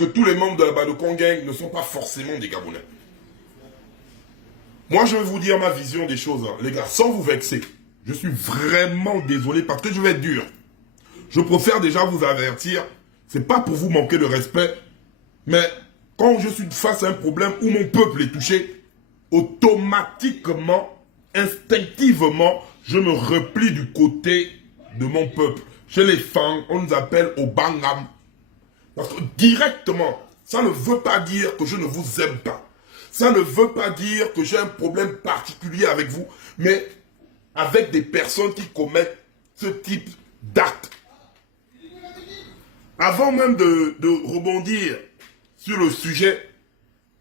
que tous les membres de la Badokon Gang ne sont pas forcément des Gabonais. Moi, je vais vous dire ma vision des choses, hein. Les gars, sans vous vexer. Je suis vraiment désolé parce que je vais être dur. Je préfère déjà vous avertir. C'est pas pour vous manquer de respect, mais quand je suis face à un problème où mon peuple est touché, automatiquement, instinctivement, je me replie du côté de mon peuple. Chez les Fang, on nous appelle au Bangam. Parce que directement, ça ne veut pas dire que je ne vous aime pas. Ça ne veut pas dire que j'ai un problème particulier avec vous, mais avec des personnes qui commettent ce type d'actes. Avant même de rebondir sur le sujet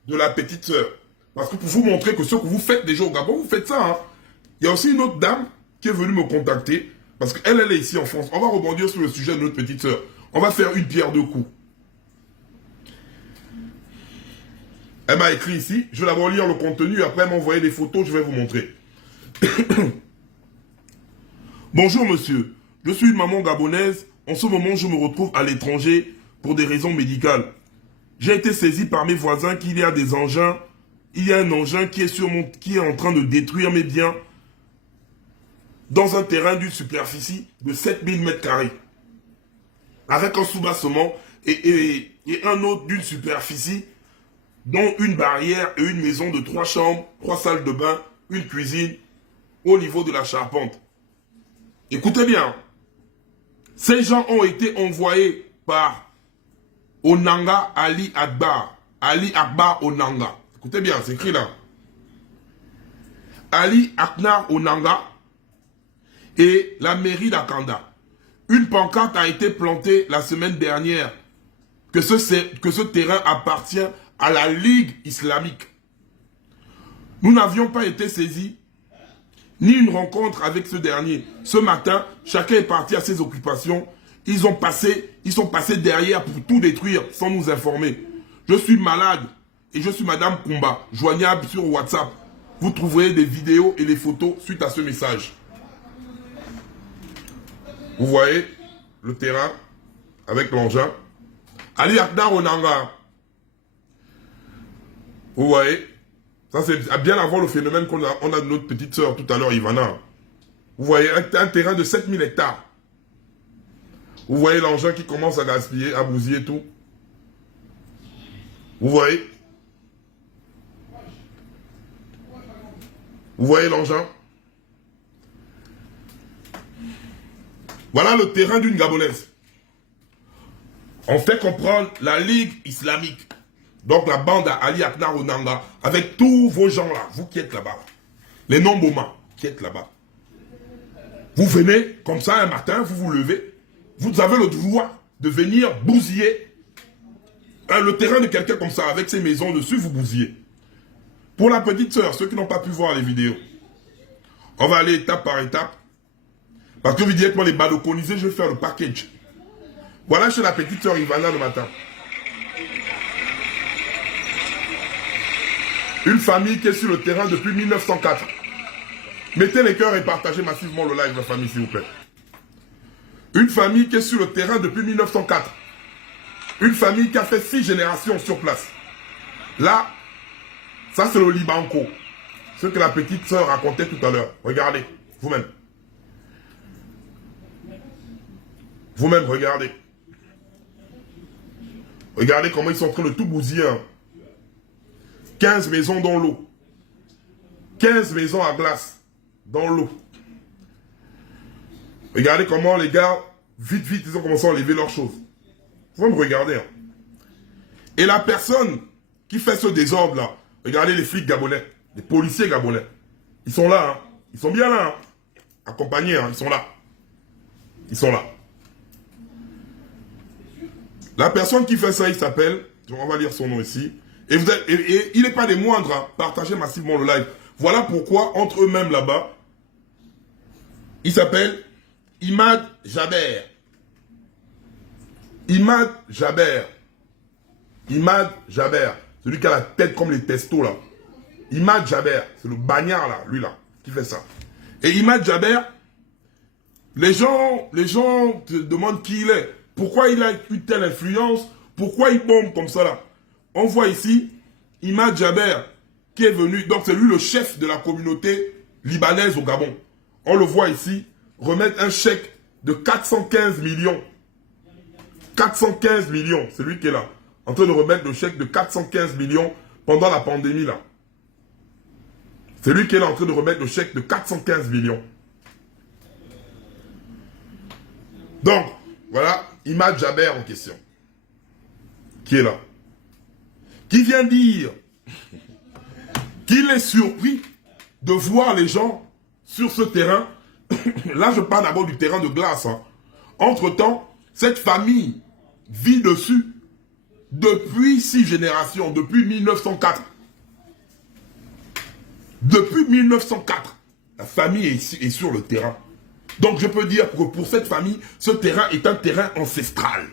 de la petite sœur, parce que pour vous montrer que ce que vous faites déjà au Gabon, vous faites ça. Hein. Il y a aussi une autre dame qui est venue me contacter, parce qu'elle, elle est ici en France. On va rebondir sur le sujet de notre petite sœur. On va faire une pierre deux coups. Elle m'a écrit ici, je vais d'abord lire le contenu, après m'envoyer des photos, je vais vous montrer. Bonjour monsieur, je suis une maman gabonaise. En ce moment, je me retrouve à l'étranger pour des raisons médicales. J'ai été saisi par mes voisins qu'il y a des engins. Il y a un engin qui est en train de détruire mes biens dans un terrain d'une superficie de 7000 m². Avec un soubassement et un autre d'une superficie dont une barrière et une maison de 3 chambres, 3 salles de bain, une cuisine au niveau de la charpente. Écoutez bien. Ces gens ont été envoyés par Onanga Ali Akbar. Ali Akbar Onanga. Écoutez bien, c'est écrit là. Ali Akbar Onanga et la mairie d'Akanda. Une pancarte a été plantée la semaine dernière que ce terrain appartient à la Ligue islamique. Nous n'avions pas été saisis ni une rencontre avec ce dernier. Ce matin, chacun est parti à ses occupations. Ils sont passés derrière pour tout détruire sans nous informer. Je suis malade et je suis Madame Kumba, joignable sur WhatsApp. Vous trouverez des vidéos et des photos suite à ce message. Vous voyez le terrain avec l'engin. Ali Akbar Onanga. Vous voyez? Ça, c'est bien avant le phénomène qu'on a de notre petite sœur tout à l'heure, Ivana. Vous voyez, un terrain de 7000 hectares. Vous voyez l'engin qui commence à gaspiller, à bousiller tout. Vous voyez? Vous voyez l'engin? Voilà le terrain d'une Gabonaise. On fait comprendre la Ligue islamique. Donc la bande à Ali Akbar Onanga, avec tous vos gens là, vous qui êtes là-bas, les non-bomas qui êtes là-bas. Vous venez comme ça un matin, vous vous levez, vous avez le droit de venir bousiller le terrain de quelqu'un comme ça, avec ses maisons dessus, vous bousillez. Pour la petite sœur, ceux qui n'ont pas pu voir les vidéos, on va aller étape par étape, parce que vous dites moi les baloconisés, je vais faire le package. Voilà chez la petite sœur Ivana le matin. Une famille qui est sur le terrain depuis 1904. Mettez les cœurs et partagez massivement le live, la famille, s'il vous plaît. Une famille qui est sur le terrain depuis 1904. Une famille qui a fait 6 générations sur place. Là, ça c'est le Libanco. Ce que la petite sœur racontait tout à l'heure. Regardez, vous-même. Vous-même, regardez. Regardez comment ils sont en train de tout bousiller. Hein. 15 maisons dans l'eau. 15 maisons à glace dans l'eau. Regardez comment les gars, vite, ils ont commencé à enlever leurs choses. Vous me regardez. Hein. Et la personne qui fait ce désordre-là, regardez les flics gabonais, les policiers gabonais. Ils sont là. Hein. Ils sont bien là. Hein. Accompagnés, hein. Ils sont là. Ils sont là. La personne qui fait ça, il s'appelle, on va lire son nom ici, et il n'est pas des moindres, hein. Partagez massivement le live. Voilà pourquoi, entre eux-mêmes là-bas, il s'appelle Imad Jaber. Imad Jaber. Imad Jaber. Celui qui a la tête comme les testos là. Imad Jaber. C'est le bagnard là, lui là, qui fait ça. Et Imad Jaber, les gens te demandent qui il est. Pourquoi il a une telle influence? Pourquoi ils bombent comme ça là? On voit ici Imad Jaber qui est venu, donc c'est lui le chef de la communauté libanaise au Gabon. On le voit ici remettre un chèque de 415 millions. 415 millions, c'est lui qui est là. En train de remettre le chèque de 415 millions pendant la pandémie là. C'est lui qui est là en train de remettre le chèque de 415 millions. Donc, voilà, Imad Jaber en question. Qui est là. Qui vient dire qu'il est surpris de voir les gens sur ce terrain. Là, je parle d'abord du terrain de glace. Hein. Entre-temps, cette famille vit dessus depuis 6 générations, depuis 1904. Depuis 1904, la famille est sur le terrain. Donc je peux dire que pour cette famille, ce terrain est un terrain ancestral.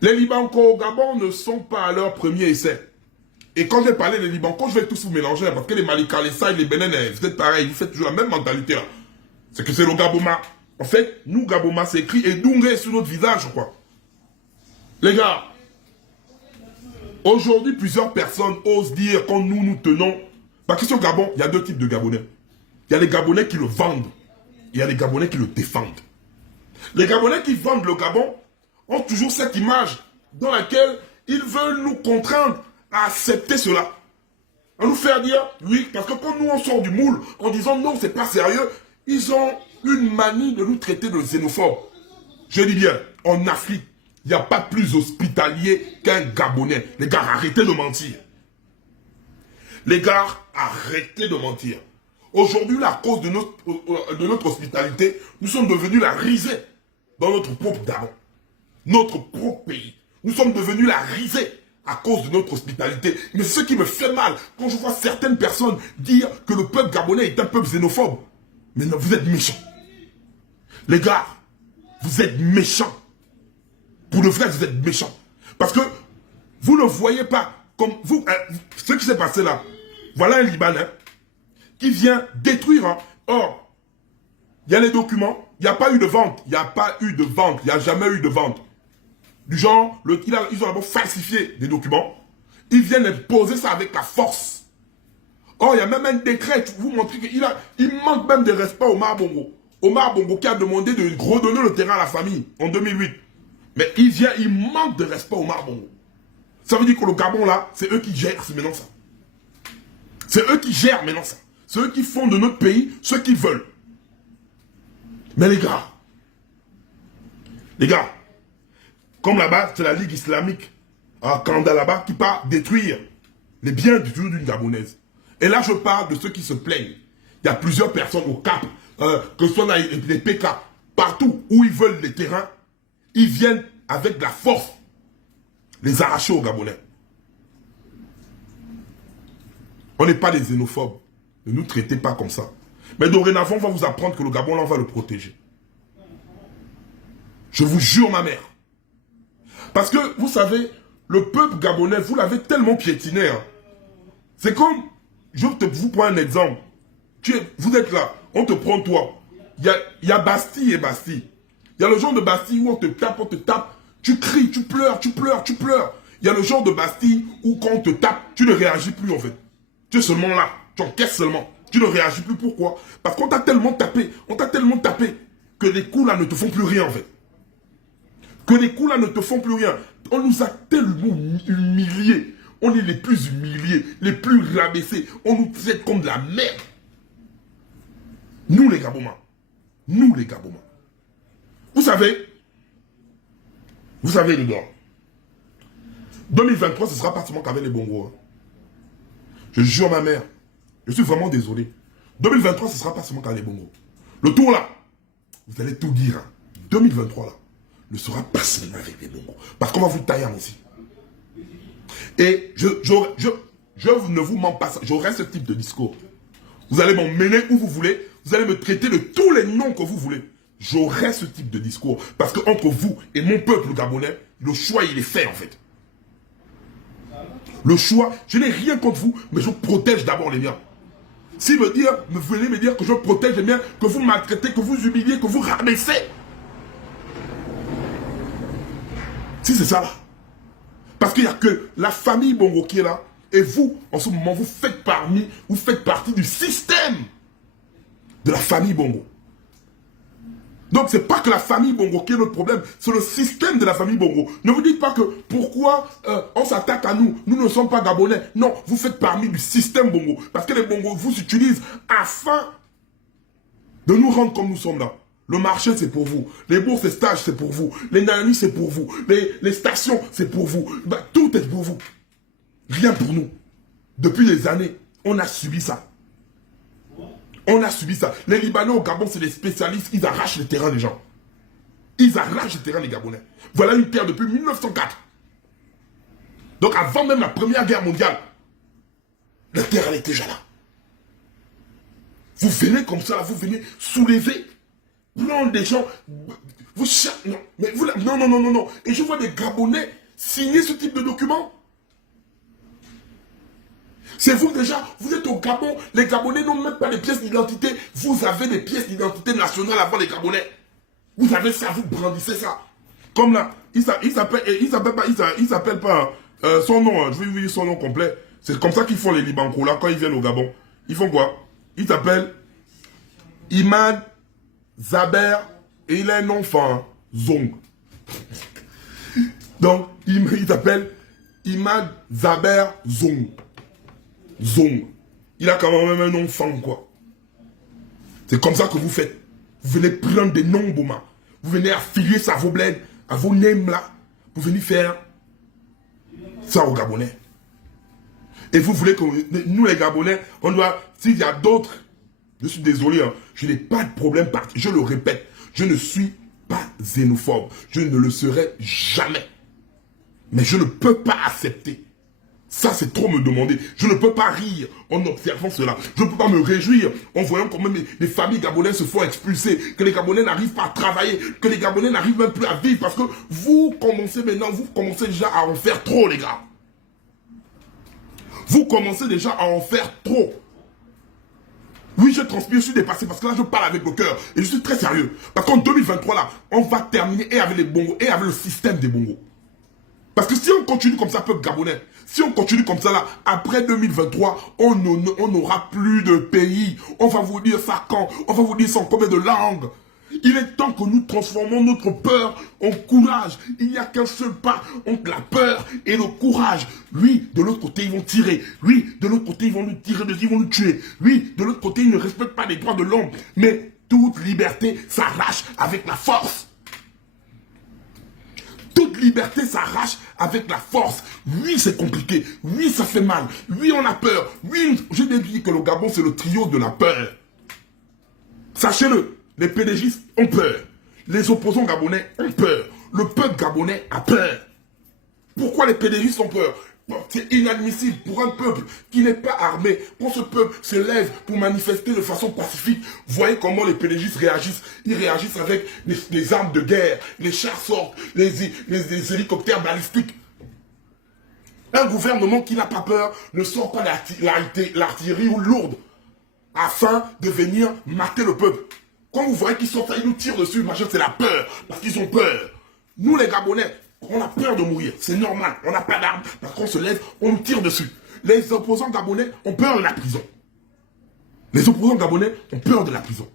Les Libancos au Gabon ne sont pas à leur premier essai. Et quand j'ai parlé des Libancos, je vais tous vous mélanger, parce que les Malika, les Saïd, les Bénin, vous êtes pareil, vous faites toujours la même mentalité là. C'est que c'est le Gaboma. En fait, nous Gaboma, c'est écrit et Dungé sur notre visage, quoi. Les gars, aujourd'hui, plusieurs personnes osent dire quand nous tenons. Parce que sur le Gabon, il y a 2 types de Gabonais. Il y a les Gabonais qui le vendent. Il y a les Gabonais qui le défendent. Les Gabonais qui vendent le Gabon ont toujours cette image dans laquelle ils veulent nous contraindre à accepter cela. À nous faire dire, oui, parce que quand nous on sort du moule en disant non, c'est pas sérieux, ils ont une manie de nous traiter de xénophobes. Je dis bien, en Afrique, il n'y a pas plus hospitalier qu'un Gabonais. Les gars, arrêtez de mentir. Les gars, arrêtez de mentir. Aujourd'hui, à cause de notre hospitalité, nous sommes devenus la risée dans notre propre Gabon. Notre propre pays. Nous sommes devenus la risée à cause de notre hospitalité. Mais ce qui me fait mal, quand je vois certaines personnes dire que le peuple gabonais est un peuple xénophobe. Mais non, vous êtes méchants. Les gars, vous êtes méchants. Pour de vrai, vous êtes méchants. Parce que vous ne voyez pas comme vous... ce qui s'est passé là, voilà un Libanais qui vient détruire. Hein. Or, il y a les documents, il n'y a pas eu de vente. Il n'y a pas eu de vente. Il n'y a jamais eu de vente. Du genre, ils ont d'abord falsifié des documents. Ils viennent poser ça avec la force. Or, il y a même un décret, vous montrez qu'il manque même de respect au Omar Bongo. Omar Bongo qui a demandé de redonner le terrain à la famille en 2008. Mais il manque de respect au Omar Bongo. Ça veut dire que le Gabon là, c'est eux qui gèrent maintenant ça. C'est eux qui gèrent maintenant ça. C'est eux qui font de notre pays ce qu'ils veulent. Mais les gars, comme là-bas, c'est la Ligue islamique à Kanda là-bas qui part détruire les biens d'une Gabonaise. Et là, je parle de ceux qui se plaignent. Il y a plusieurs personnes au Cap, que ce soit les PK, partout où ils veulent les terrains, ils viennent avec de la force les arracher aux Gabonais. On n'est pas des xénophobes. Ne nous traitez pas comme ça. Mais dorénavant, on va vous apprendre que le Gabon, là, on va le protéger. Je vous jure, ma mère. Parce que, vous savez, le peuple gabonais, vous l'avez tellement piétiné. Hein. C'est comme, vous prends un exemple. Vous êtes là, on te prend toi. Il y a Bastille et Bastille. Il y a le genre de Bastille où on te tape, tu cries, tu pleures. Il y a le genre de Bastille où quand on te tape, tu ne réagis plus en fait. Tu es seulement là, tu encaisses seulement. Tu ne réagis plus, pourquoi? Parce qu'on t'a tellement tapé, que les coups là ne te font plus rien en fait. On nous a tellement humiliés. On est les plus humiliés, les plus rabaissés. On nous traite comme de la merde. Nous les Gabomas. Vous savez les gars, 2023 ce sera pas seulement qu'avec les bongos. Hein. Je jure ma mère, je suis vraiment désolé. 2023 ce sera pas seulement qu'avec les bongos. Le tour là, vous allez tout dire. Hein. 2023 là, ne sera pas seulement avec les bongos. Parce qu'on va vous tailler aussi. Et je ne vous mens pas ça. J'aurai ce type de discours. Vous allez m'emmener où vous voulez. Vous allez me traiter de tous les noms que vous voulez. J'aurai ce type de discours. Parce que entre vous et mon peuple gabonais, le choix il est fait en fait. Le choix, je n'ai rien contre vous, mais je protège d'abord les miens. Si vous venez me dire que je protège les miens, que vous maltraitez, que vous humiliez, que vous rabaissez. Si c'est ça là. Parce qu'il n'y a que la famille Bongo qui est là. Et vous, en ce moment, vous faites partie du système de la famille Bongo. Donc, ce n'est pas que la famille Bongo qui est notre problème, c'est le système de la famille Bongo. Ne vous dites pas que pourquoi on s'attaque à nous, nous ne sommes pas Gabonais. Non, vous faites partie du système Bongo. Parce que les Bongos vous utilisent afin de nous rendre comme nous sommes là. Le marché, c'est pour vous. Les bourses et stages, c'est pour vous. Les nannies, c'est pour vous. Les stations, c'est pour vous. Bah, tout est pour vous. Rien pour nous. Depuis des années, on a subi ça. On a subi ça. Les Libanais au Gabon, c'est des spécialistes. Ils arrachent les terrains des gens. Ils arrachent les terrains des Gabonais. Voilà une terre depuis 1904. Donc avant même la Première Guerre mondiale, la terre, elle était déjà là. Vous venez comme ça, vous venez soulever, prendre des gens, vous non, mais vous, non, non, non, non, non. Et je vois des Gabonais signer ce type de document. C'est vous déjà, vous êtes au Gabon, les Gabonais n'ont même pas de pièces d'identité. Vous avez des pièces d'identité nationales avant les Gabonais. Vous avez ça, vous brandissez ça. Comme là, il s'appelle pas son nom, je vais vous dire son nom complet. C'est comme ça qu'ils font les Libancos là quand ils viennent au Gabon. Ils font quoi? Il s'appelle Imad Zaber et il a un enfant, Zong. Donc, il s'appelle Imad Zaber Zong. Zong. Il a quand même un enfant, quoi. C'est comme ça que vous faites. Vous venez prendre des noms, Boma. Vous venez affilier ça à vos bleds, à vos nems là. Vous venez faire ça aux Gabonais. Et vous voulez que nous, les Gabonais, on doit... S'il y a d'autres, je suis désolé, hein, je n'ai pas de problème. Je le répète, je ne suis pas xénophobe. Je ne le serai jamais. Mais je ne peux pas accepter. Ça, c'est trop me demander. Je ne peux pas rire en observant cela. Je ne peux pas me réjouir en voyant comment les familles gabonaises se font expulser, que les Gabonais n'arrivent pas à travailler, que les Gabonais n'arrivent même plus à vivre. Parce que vous commencez maintenant, vous commencez déjà à en faire trop, les gars. Vous commencez déjà à en faire trop. Oui, je transpire, je suis dépassé parce que là, je parle avec le cœur. Et je suis très sérieux. Parce qu'en 2023, là, on va terminer et avec les bongos et avec le système des bongos. Parce que si on continue comme ça, peuple gabonais, si on continue comme ça là, après 2023, on n'aura plus de pays. On va vous dire ça quand? On va vous dire ça en combien de langues? Il est temps que nous transformons notre peur en courage. Il n'y a qu'un seul pas entre la peur et le courage. Oui, de l'autre côté, ils vont tirer. Oui, de l'autre côté, ils vont nous tirer dessus, ils vont nous tuer. Oui, de l'autre côté, ils ne respectent pas les droits de l'homme. Mais toute liberté s'arrache avec la force. Toute liberté s'arrache avec la force. Oui, c'est compliqué. Oui, ça fait mal. Oui, on a peur. Oui, je dis que le Gabon, c'est le trio de la peur. Sachez-le, les PDGistes ont peur. Les opposants gabonais ont peur. Le peuple gabonais a peur. Pourquoi les PDGistes ont peur? C'est inadmissible pour un peuple qui n'est pas armé. Quand ce peuple se lève pour manifester de façon pacifique, voyez comment les PDGistes réagissent. Ils réagissent avec les armes de guerre, les chars sortent, les hélicoptères balistiques. Un gouvernement qui n'a pas peur ne sort pas l'artillerie lourde afin de venir mater le peuple. Quand vous voyez qu'ils sortent, ils nous tirent dessus, machin, c'est la peur, parce qu'ils ont peur. Nous les Gabonais, on a peur de mourir, c'est normal, on n'a pas d'armes, parce qu'on se lève, on nous tire dessus. Les opposants gabonais ont peur de la prison. Les opposants gabonais ont peur de la prison.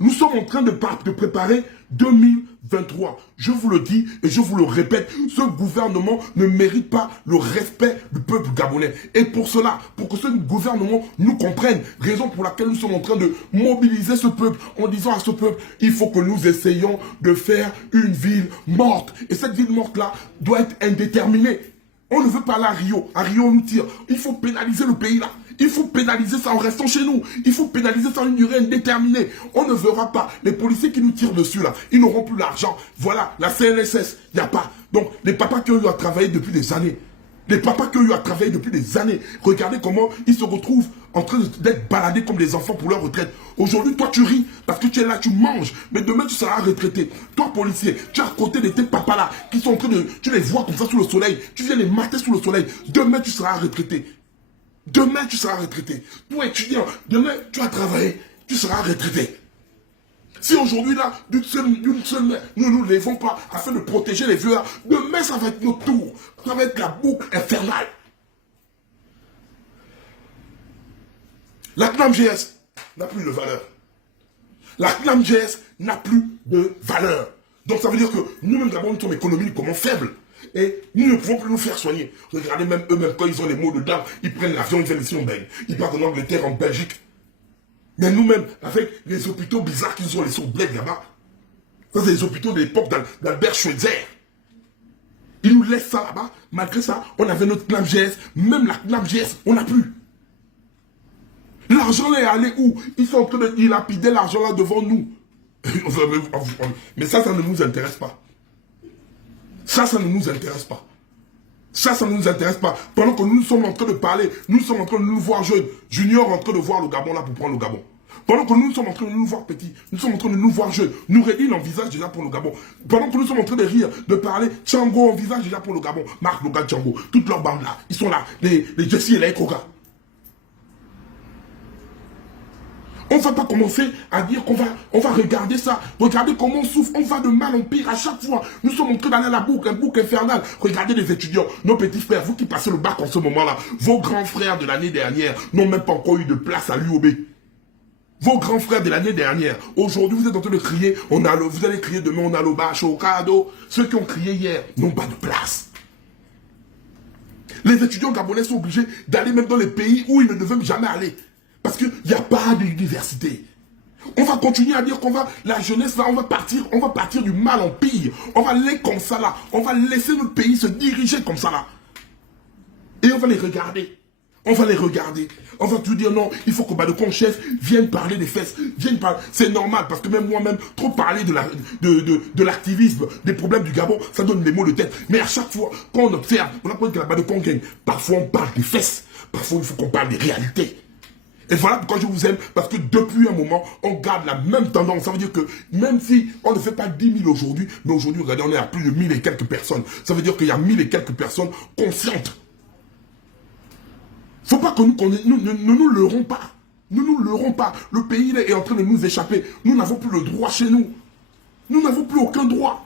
Nous sommes en train de préparer 2023. Je vous le dis et je vous le répète, ce gouvernement ne mérite pas le respect du peuple gabonais. Et pour cela, pour que ce gouvernement nous comprenne, raison pour laquelle nous sommes en train de mobiliser ce peuple, en disant à ce peuple, il faut que nous essayions de faire une ville morte. Et cette ville morte-là doit être indéterminée. On ne veut pas aller à Rio. À Rio, on nous tire. Il faut pénaliser le pays là. Il faut pénaliser ça en restant chez nous. Il faut pénaliser ça en une durée indéterminée. On ne verra pas. Les policiers qui nous tirent dessus là, ils n'auront plus l'argent. Voilà, la CNSS, il n'y a pas. Donc, les papas qui ont eu à travailler depuis des années, regardez comment ils se retrouvent en train d'être baladés comme des enfants pour leur retraite. Aujourd'hui, toi, tu ris parce que tu es là, tu manges. Mais demain, tu seras retraité. Toi, policier, tu es à côté de tes papas là qui sont en train de... Tu les vois comme ça sous le soleil. Tu viens les mater sous le soleil. Demain, tu seras retraité. Demain, tu seras retraité. Toi, étudiant, demain, tu vas travailler. Tu seras retraité. Si aujourd'hui, là, d'une seule main, nous ne nous levons pas afin de protéger les vieux, demain, ça va être notre tour. Ça va être la boucle infernale. La CNAMGS n'a plus de valeur. La CNAMGS n'a plus de valeur. Donc ça veut dire que nous-mêmes, d'abord, nous sommes économiquement faibles. Et nous ne pouvons plus nous faire soigner. Regardez même eux-mêmes, quand ils ont les maux de dents, ils prennent l'avion, ils viennent ici, on baigne. Ils partent en Angleterre, en Belgique. Mais nous-mêmes, avec les hôpitaux bizarres qu'ils ont laissés au bled là-bas, ça c'est les hôpitaux de l'époque d'Albert Schweitzer. Ils nous laissent ça là-bas. Malgré ça, on avait notre CNAMGS. Même la CNAMGS, on n'a plus. L'argent est allé où? Ils sont en train de dilapider l'argent là devant nous. Mais ça ne nous intéresse pas. Ça ne nous intéresse pas. Ça ne nous intéresse pas. Pendant que nous sommes en train de parler, nous sommes en train de nous voir jeunes, juniors en train de voir le Gabon là pour prendre le Gabon. Pendant que nous sommes en train de nous voir petits, nous sommes en train de nous voir jeunes. Noureddin envisage déjà pour le Gabon. Pendant que nous sommes en train de rire, de parler, Tchango envisage déjà pour le Gabon. Marc Loga Tchango, toute leur bande là, ils sont là, les Jesse et les Ekoga. On ne va pas commencer à dire qu'on va regarder ça. Regardez comment on souffre. On va de mal en pire à chaque fois. Nous sommes en train d'aller à la boucle, un boucle infernal. Regardez les étudiants, nos petits frères, vous qui passez le bac en ce moment-là. Vos grands frères de l'année dernière n'ont même pas encore eu de place à l'UOB. Vos grands frères de l'année dernière. Aujourd'hui, vous êtes en train de crier. Vous allez crier demain, on a le bâche au cadeau. Ceux qui ont crié hier n'ont pas de place. Les étudiants gabonais sont obligés d'aller même dans les pays où ils ne devaient jamais aller. Parce qu'il n'y a pas d'université. On va continuer à dire la jeunesse là, on va partir du mal en pire. On va aller comme ça là. On va laisser notre pays se diriger comme ça là. Et on va les regarder. On va tout dire non, il faut que Badokon chef vienne parler des fesses. C'est normal parce que même moi-même, trop parler de l'activisme, des problèmes du Gabon, ça donne des mots de tête. Mais à chaque fois, quand on observe, on apprend que la Badokon gagne. Parfois on parle des fesses. Parfois il faut qu'on parle des réalités. Et voilà pourquoi je vous aime, parce que depuis un moment, on garde la même tendance. Ça veut dire que même si on ne fait pas 10 000 aujourd'hui, mais aujourd'hui, regardez, on est à plus de 1000 et quelques personnes. Ça veut dire qu'il y a 1000 et quelques personnes conscientes. Faut pas que nous ne nous leurrons pas. Nous nous leurrons pas. Le pays là, est en train de nous échapper. Nous n'avons plus le droit chez nous. Nous n'avons plus aucun droit.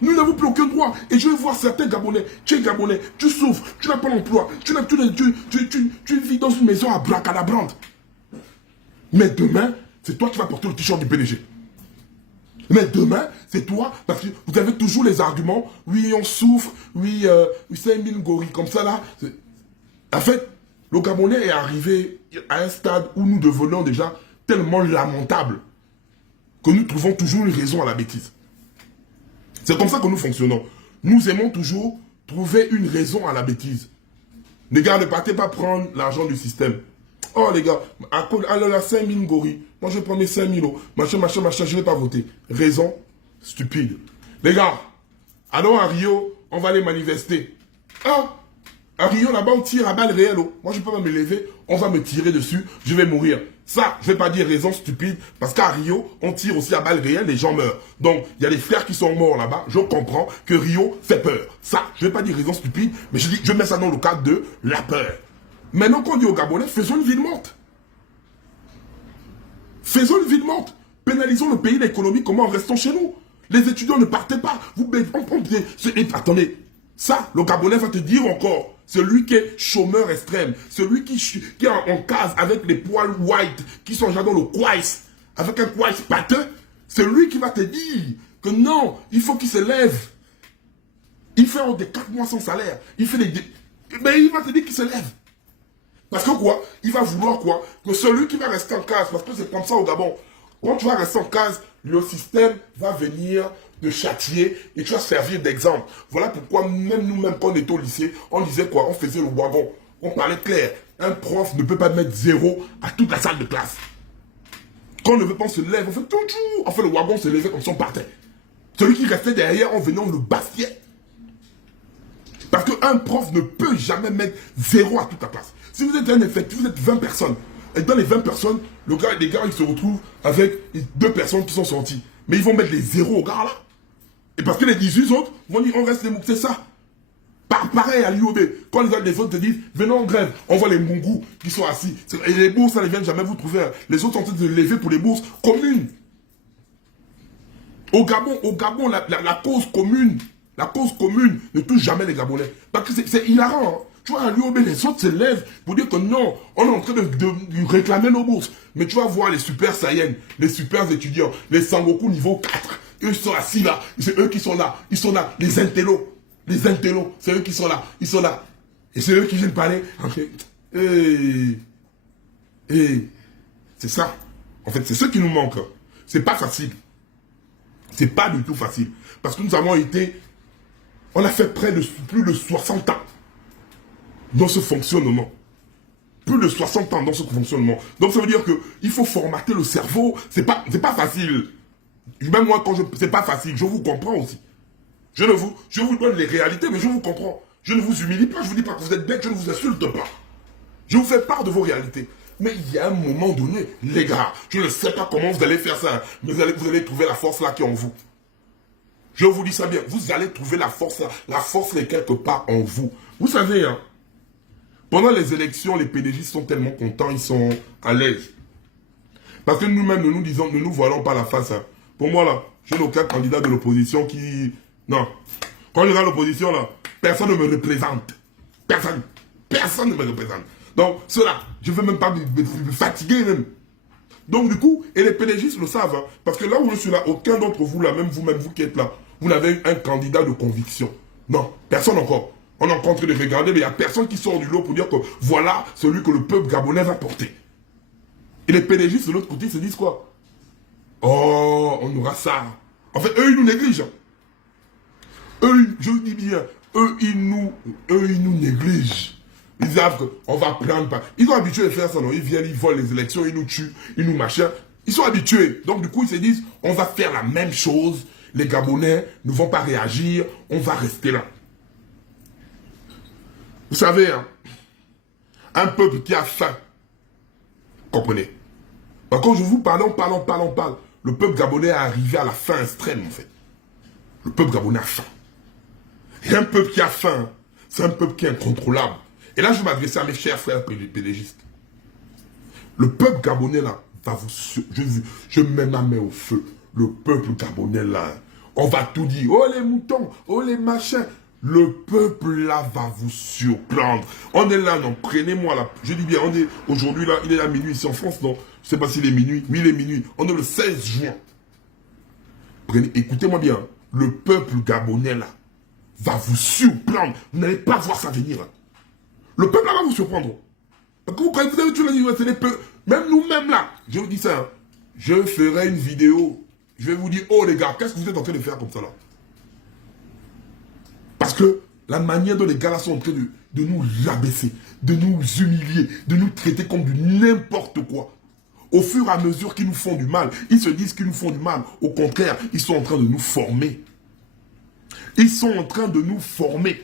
Nous n'avons plus aucun droit. Et je vais voir certains Gabonais. Tu es Gabonais, tu souffres, tu n'as pas d'emploi, tu vis dans une maison à bracadabrante. Mais demain, c'est toi qui vas porter le t-shirt du PDG. Mais demain, c'est toi, parce que vous avez toujours les arguments. Oui, on souffre, oui, c'est un Mingori, comme ça là. En fait, le Gabonais est arrivé à un stade où nous devenons déjà tellement lamentables que nous trouvons toujours une raison à la bêtise. C'est comme ça que nous fonctionnons. Nous aimons toujours trouver une raison à la bêtise. Les gars, ne partez pas prendre l'argent du système. Oh les gars, alors là, 5 000 gorilles. Moi je prends mes 5 000 euros. Machin, je ne vais pas voter. Raison stupide. Les gars, allons à Rio, on va aller manifester. Ah, à Rio, là-bas, on tire à balles réelles. Moi, je ne peux pas me lever, on va me tirer dessus, je vais mourir. Ça, je ne vais pas dire raison stupide, parce qu'à Rio, on tire aussi à balles réelles, les gens meurent. Donc, il y a des frères qui sont morts là-bas, je comprends que Rio fait peur. Ça, je ne vais pas dire raison stupide, mais je mets ça dans le cadre de la peur. Maintenant, quand on dit aux Gabonais, faisons une ville morte. Faisons une ville morte. Pénalisons le pays, l'économie, comment en restant chez nous. Les étudiants ne partez pas. Attendez, ça, le Gabonais va te dire encore. Celui qui est chômeur extrême, celui qui est en case avec les poils white, qui sont déjà dans le quaïs, avec un quaïs pâteux, c'est lui qui va te dire que non, il faut qu'il se lève. Il fait des 4 mois sans salaire. Mais il va te dire qu'il se lève. Parce que quoi? Il va vouloir quoi? Que celui qui va rester en case, parce que c'est comme ça au Gabon, quand tu vas rester en case, le système va venir te châtier et tu vas servir d'exemple. Voilà pourquoi même nous-mêmes quand on était au lycée, on disait quoi? On faisait le wagon. On parlait clair. Un prof ne peut pas mettre 0 à toute la salle de classe. Quand on ne veut pas, on se lève, on fait toujours. Enfin, le wagon se levait comme si on partait. Celui qui restait derrière, on venait, on le bastiait. Parce qu'un prof ne peut jamais mettre 0 à toute la classe. Si vous êtes un effectif, vous êtes 20 personnes. Et dans les 20 personnes, les gars, ils se retrouvent avec 2 personnes qui sont sorties. Mais ils vont mettre les 0 au gars là. Et parce que les 18 autres vont dire, on reste les mouks, c'est ça. Pareil à l'IOB. Quand les autres te disent, venons en grève, on voit les mongous qui sont assis. Et les bourses, ça ne viennent jamais vous trouver. Les autres sont en train de se lever pour les bourses communes. Au Gabon, la cause commune ne touche jamais les Gabonais. Parce que c'est hilarant. Hein. Tu vois, à l'UOB, les autres se lèvent pour dire que non, on est en train de réclamer nos bourses. Mais tu vas voir les super saiyans, les super étudiants, les Sangoku niveau 4. Eux sont assis là. C'est eux qui sont là. Ils sont là. Les intellos. Les intellos. C'est eux qui sont là. Ils sont là. Et c'est eux qui viennent parler. Okay. C'est ça. En fait, c'est ce qui nous manque. C'est pas facile. C'est pas du tout facile. Parce que nous avons été... On a fait plus de 60 ans dans ce fonctionnement. Plus de 60 ans dans ce fonctionnement. Donc ça veut dire qu'il faut formater le cerveau. C'est pas facile. Même moi, c'est pas facile. Je vous comprends aussi. Je vous donne les réalités, mais je vous comprends. Je ne vous humilie pas, je ne vous dis pas que vous êtes bête, je ne vous insulte pas. Je vous fais part de vos réalités. Mais il y a un moment donné, les gars, je ne sais pas comment vous allez faire ça, mais vous allez trouver la force là qui est en vous. Je vous dis ça bien, vous allez trouver la force là. La force est quelque part en vous. Vous savez, hein, pendant les élections, les PDG sont tellement contents, ils sont à l'aise. Parce que nous-mêmes, ne nous voilons pas la face. Hein. Pour moi, là, je n'ai aucun candidat de l'opposition qui... Non. Quand je regarde l'opposition, là, personne ne me représente. Personne. Personne ne me représente. Donc, cela, je ne veux même pas me fatiguer même. Donc, du coup, et les PDGistes le savent. Hein, parce que là où je suis là, aucun d'entre vous, là, même vous qui êtes là, vous n'avez eu un candidat de conviction. Non, personne encore. On est en train de regarder, mais il n'y a personne qui sort du lot pour dire que voilà celui que le peuple gabonais va porter. Et les PDGistes de l'autre côté ils se disent quoi? Oh, on aura ça. En fait, eux, ils nous négligent. Eux, je vous dis bien, eux, ils nous négligent. Ils savent qu'on va prendre... Ils sont habitués à faire ça, non? Ils viennent, ils volent les élections, ils nous tuent, ils nous machin. Ils sont habitués. Donc, du coup, ils se disent, on va faire la même chose. Les Gabonais ne vont pas réagir. On va rester là. Vous savez, hein, un peuple qui a faim, comprenez? Quand je vous parle, on parle. Le peuple gabonais est arrivé à la faim extrême, en fait. Le peuple gabonais a faim. Et un peuple qui a faim, c'est un peuple qui est incontrôlable. Et là, je vais m'adresser à mes chers frères pédégistes. Le peuple gabonais, là, va vous... Je mets ma main au feu. Le peuple gabonais, là, on va tout dire. Oh, les moutons, oh, les machins. Le peuple, là, va vous surprendre. On est là, non, prenez-moi, là. Je dis bien, on est aujourd'hui, là, il est là minuit ici en France, non. Je ne sais pas s'il est minuit. Oui, il est minuit. On est le 16 juin. Écoutez-moi bien. Le peuple gabonais, là, va vous surprendre. Vous n'allez pas voir ça venir, là. Le peuple là va vous surprendre. Quand vous avez toujours dit, c'est les peuples. Même nous-mêmes là, je vous dis ça, hein, je ferai une vidéo. Je vais vous dire, oh les gars, qu'est-ce que vous êtes en train de faire comme ça là? Parce que la manière dont les gars là sont en train de nous rabaisser, de nous humilier, de nous traiter comme du n'importe quoi. Au fur et à mesure qu'ils nous font du mal, ils se disent qu'ils nous font du mal. Au contraire, ils sont en train de nous former. Ils sont en train de nous former.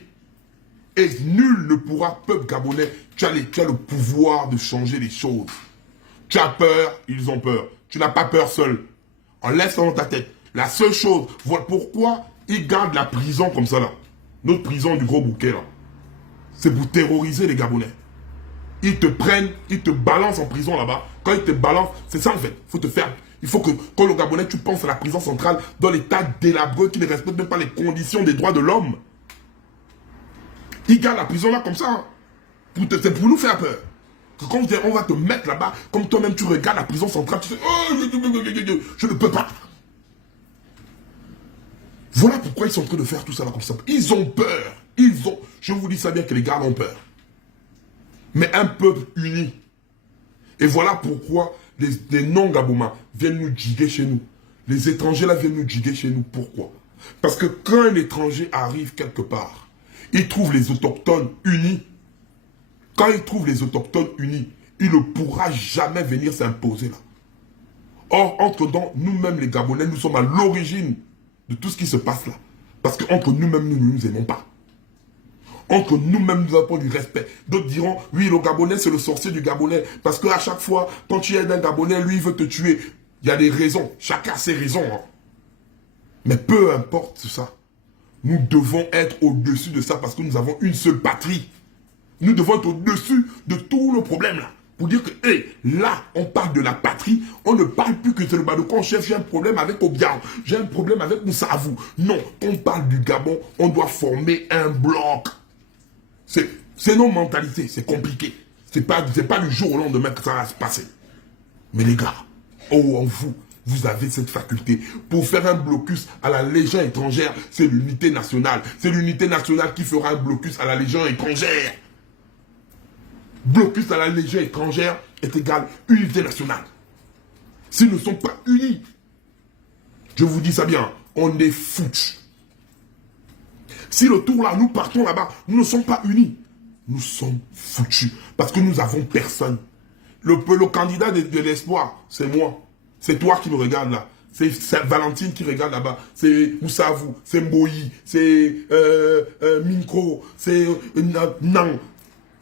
Et nul ne pourra, peuple gabonais, tu as le pouvoir de changer les choses. Tu as peur, ils ont peur. Tu n'as pas peur seul. On laisse ça dans ta tête. La seule chose, voilà pourquoi ils gardent la prison comme ça là. Notre prison du gros bouquet là. C'est pour terroriser les Gabonais. Ils te prennent, ils te balancent en prison là-bas. Quand ils te balancent, c'est ça en fait. Il faut que, quand le Gabonais, tu penses à la prison centrale dans l'état délabreux qui ne respecte même pas les conditions des droits de l'homme. Ils gardent la prison là comme ça. Hein. C'est pour nous faire peur. Que quand on va te mettre là-bas, comme toi-même tu regardes la prison centrale, tu sais, oh, je ne peux pas. Voilà pourquoi ils sont en train de faire tout ça là comme ça. Ils ont peur. Je vous dis ça bien que les gars ont peur. Mais un peuple uni. Et voilà pourquoi les non-Gaboumans viennent nous diguer chez nous. Les étrangers là viennent nous diguer chez nous. Pourquoi? Parce que quand un étranger arrive quelque part, il trouve les autochtones unis. Quand il trouve les autochtones unis, il ne pourra jamais venir s'imposer là. Or, entre-temps, nous-mêmes les Gabonais, nous sommes à l'origine de tout ce qui se passe là. Parce qu'entre nous-mêmes, nous ne nous aimons pas. Entre nous-mêmes, nous avons du respect. D'autres diront, oui, le Gabonais, c'est le sorcier du Gabonais. Parce qu'à chaque fois, quand tu aides un Gabonais, lui, il veut te tuer. Il y a des raisons. Chacun a ses raisons. Hein. Mais peu importe ça. Nous devons être au-dessus de ça parce que nous avons une seule patrie. Nous devons être au-dessus de tous nos problèmes là. Pour dire que, hé, là, on parle de la patrie, on ne parle plus que c'est le Badoko en chef, j'ai un problème avec Obiang, j'ai un problème avec Moussavou. Non, on parle du Gabon, on doit former un bloc. C'est nos mentalités, c'est compliqué. C'est pas du jour au lendemain que ça va se passer. Mais les gars, oh, en vous, vous avez cette faculté. Pour faire un blocus à la Légion étrangère, c'est l'unité nationale. C'est l'unité nationale qui fera un blocus à la Légion étrangère. Blocus à la Légion étrangère est égal unité nationale. S'ils ne sont pas unis, je vous dis ça bien, on est foutus. Si le tour là, nous partons là-bas, nous ne sommes pas unis, nous sommes foutus. Parce que nous avons personne. Le candidat de l'espoir, c'est moi. C'est toi qui me regarde là. C'est Valentine qui regarde là-bas. C'est Moussavou, c'est Mboyi, c'est Minko, c'est Nan.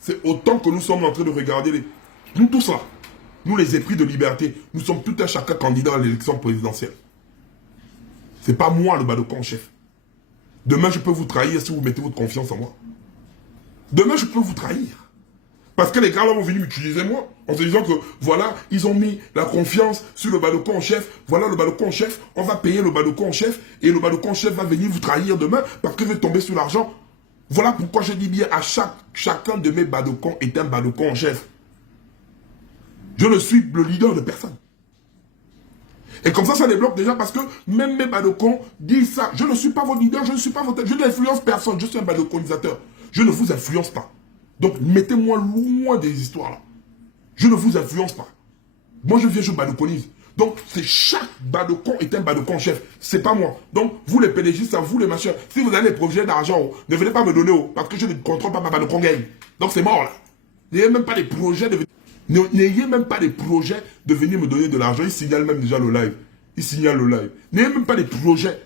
C'est autant que nous sommes en train de regarder. Nous tous là, nous les épris de liberté, nous sommes tout un chacun candidat à l'élection présidentielle. C'est pas moi le Badoko en chef. Demain, je peux vous trahir si vous mettez votre confiance en moi. Demain, je peux vous trahir. Parce que les gars là vont venir m'utiliser moi, en se disant que, voilà, ils ont mis la confiance sur le Badoko en chef, voilà le Badoko en chef, on va payer le Badoko en chef, et le Badoko en chef va venir vous trahir demain, parce qu'il veut tomber sur l'argent. Voilà pourquoi je dis bien, à chacun de mes Badokons est un Badokon en chef. Je ne suis le leader de personne. Et comme ça débloque déjà parce que même mes Badokons disent ça. Je ne suis pas votre leader, je ne suis pas votre... Je n'influence personne, je suis un Badokonisateur. Je ne vous influence pas. Donc mettez-moi loin des histoires là. Je ne vous influence pas. Moi je viens, je badoconise. Donc c'est chaque Badokon est un Badokon chef. C'est pas moi. Donc vous les PDG, c'est vous les machins. Si vous avez des projets d'argent, ne venez pas me donner parce que je ne contrôle pas ma Badokon gang. Donc c'est mort là. N'ayez même pas des projets de... N'ayez même pas des projets de venir me donner de l'argent. Ils signalent même déjà le live. Ils signalent le live. N'ayez même pas des projets.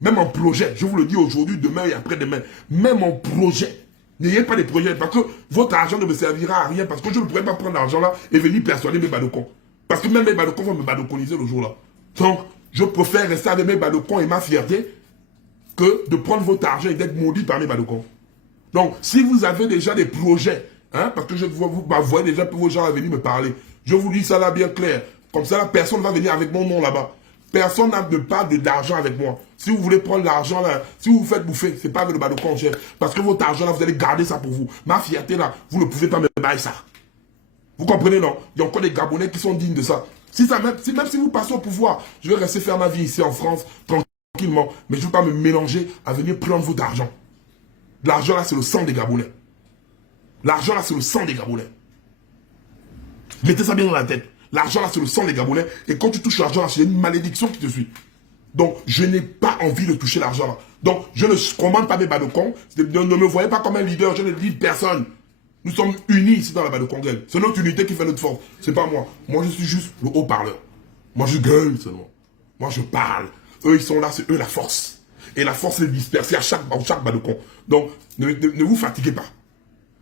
Même en projet. Je vous le dis aujourd'hui, demain et après-demain. Même en projet. N'ayez pas des projets. Parce que votre argent ne me servira à rien. Parce que je ne pourrai pas prendre l'argent là et venir persuader mes Badokons. Parce que même mes Badokons vont me badokoniser le jour-là. Donc, je préfère rester avec mes Badokons et ma fierté que de prendre votre argent et d'être maudit par mes Badokons. Donc, si vous avez déjà des projets, hein, parce que je vous voyez déjà pour vos gens à venir me parler, je vous dis ça là bien clair. Comme ça, là, personne ne va venir avec mon nom là-bas. Personne ne parle d'argent avec moi. Si vous voulez prendre l'argent là, si vous vous faites bouffer, c'est pas avec le Badokon en chef. Parce que votre argent là, vous allez garder ça pour vous. Ma fierté là, vous ne pouvez pas me bailler ça. Vous comprenez, non? Il y a encore des Gabonais qui sont dignes de ça. Même si vous passez au pouvoir, je vais rester faire ma vie ici en France, tranquillement. Mais je ne veux pas me mélanger à venir prendre votre argent. L'argent là, c'est le sang des Gabonais. L'argent là, c'est le sang des Gabonais. Mettez ça bien dans la tête. L'argent là, c'est le sang des Gabonais. Et quand tu touches l'argent là, c'est une malédiction qui te suit. Donc, je n'ai pas envie de toucher l'argent là. Donc, je ne commande pas mes Badokons. Ne me voyez pas comme un leader. Je ne lead personne. Nous sommes unis ici dans la Badokon gueule. C'est notre unité qui fait notre force. C'est pas moi. Moi, je suis juste le haut-parleur. Moi, je gueule seulement. Moi, je parle. Eux, ils sont là. C'est eux la force. Et la force est dispersée à chaque Badokon. Donc, ne vous fatiguez pas.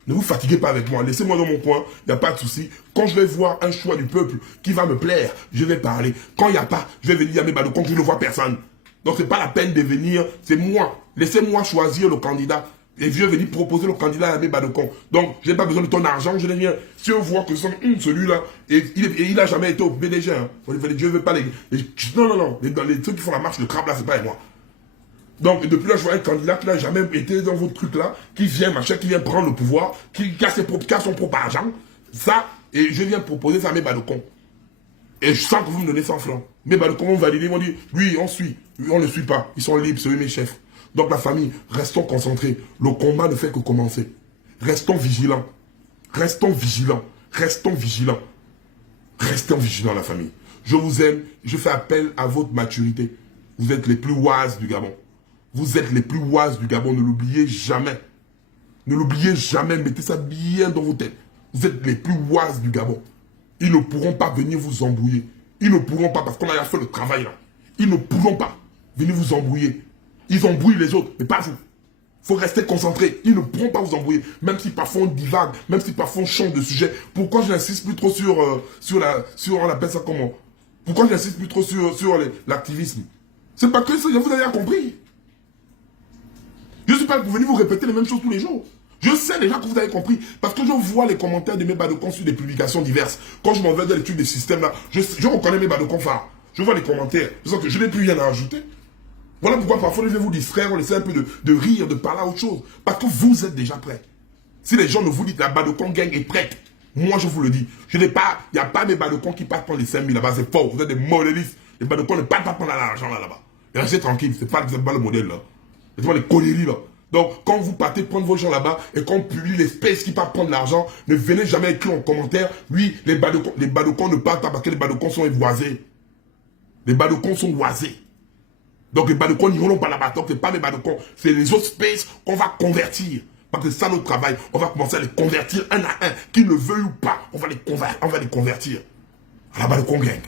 Ne vous fatiguez pas avec moi. Laissez-moi dans mon coin. Il n'y a pas de souci. Quand je vais voir un choix du peuple qui va me plaire, je vais parler. Quand il n'y a pas, je vais venir à mes Badokons. Je ne vois personne. Donc, ce n'est pas la peine de venir. C'est moi. Laissez-moi choisir le candidat. Et je vais venir proposer le candidat à mes Badokons. Donc, je n'ai pas besoin de ton argent. Je ne viens. Si on voit que celui-là, et il n'a jamais été au PDG. Hein. Dieu ne veut pas les... Non. Les trucs qui font la marche, le crabe là, c'est pas moi. Donc, depuis là, je vois un candidat qui n'a jamais été dans votre truc là, qui vient, machin, qui vient prendre le pouvoir, qui a son propre argent. Ça, et je viens proposer ça à mes Badokons. Et je sens que vous me donnez 100 francs. Mes Badokons vont valider, ils vont dire, lui, on suit. Lui, on ne suit pas. Ils sont libres, c'est eux mes chefs. Donc, la famille, restons concentrés. Le combat ne fait que commencer. Restons vigilants. Restons vigilants. Restons vigilants. Restons vigilants, la famille. Je vous aime. Je fais appel à votre maturité. Vous êtes les plus oises du Gabon. Vous êtes les plus oises du Gabon. Ne l'oubliez jamais. Ne l'oubliez jamais. Mettez ça bien dans vos têtes. Vous êtes les plus oises du Gabon. Ils ne pourront pas venir vous embrouiller. Ils ne pourront pas, parce qu'on a fait le travail là. Ils ne pourront pas venir vous embrouiller. Ils embrouillent les autres, mais pas vous. Il faut rester concentré. Ils ne pourront pas vous embrouiller. Même si parfois on divague, même si parfois on change de sujet. Pourquoi je n'insiste plus trop sur on appelle ça comment? Pourquoi je n'insiste plus trop sur l'activisme? C'est pas que ça, vous avez compris. Je ne suis pas pour venir vous répéter les mêmes choses tous les jours. Je sais déjà que vous avez compris, parce que je vois les commentaires de mes badocons sur des publications diverses. Quand je m'en vais dans l'étude des systèmes là, je reconnais mes badocons phares. Je vois les commentaires, je sens que je n'ai plus rien à ajouter. Voilà pourquoi parfois je vais vous distraire, on essaie un peu de rire, de parler à autre chose. Parce que vous êtes déjà prêts. Si les gens ne vous disent que la badocon gang est prête, moi je vous le dis. Je n'ai pas, il n'y a pas mes badocons qui partent prendre les 5 000 là-bas, c'est faux. Vous êtes des modélistes. Les badocons ne partent pas prendre l'argent là-bas. Et restez tranquille, c'est pas le modèle là. C'est pas les conneries là. Donc, quand vous partez prendre vos gens là-bas et qu'on publie l'espèce qui part prendre l'argent, ne venez jamais écrire en commentaire, oui, les badocons ne partent pas parce que les badocons sont évoisés. Les badocons sont oisés. Donc, les badocons n'iront pas là-bas. Donc, ce n'est pas les badocons, c'est les autres spaces qu'on va convertir. Parce que c'est ça notre travail. On va commencer à les convertir un à un. Qu'ils le veuillent ou pas, on va les convertir. À la badocon gang.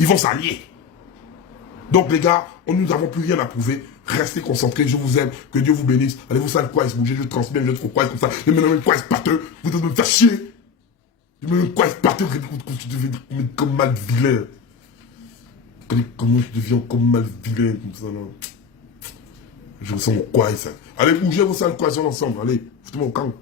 Ils vont s'allier. Donc, les gars, nous n'avons plus rien à prouver. Restez concentrés, je vous aime, que Dieu vous bénisse. Allez-vous ça quoi se bouger, je transmets, je trouve quoi comme ça. Je me nomme quoi pâteux, vous devez me faire chier. Je me nomme quoi pâteux, tu deviens comme mal vilain. Comment je deviens comme mal vilain, comme ça, non. Je vous sens quoi ça. Allez, bougez vos sales quoi ensemble, allez, foutez-moi au camp.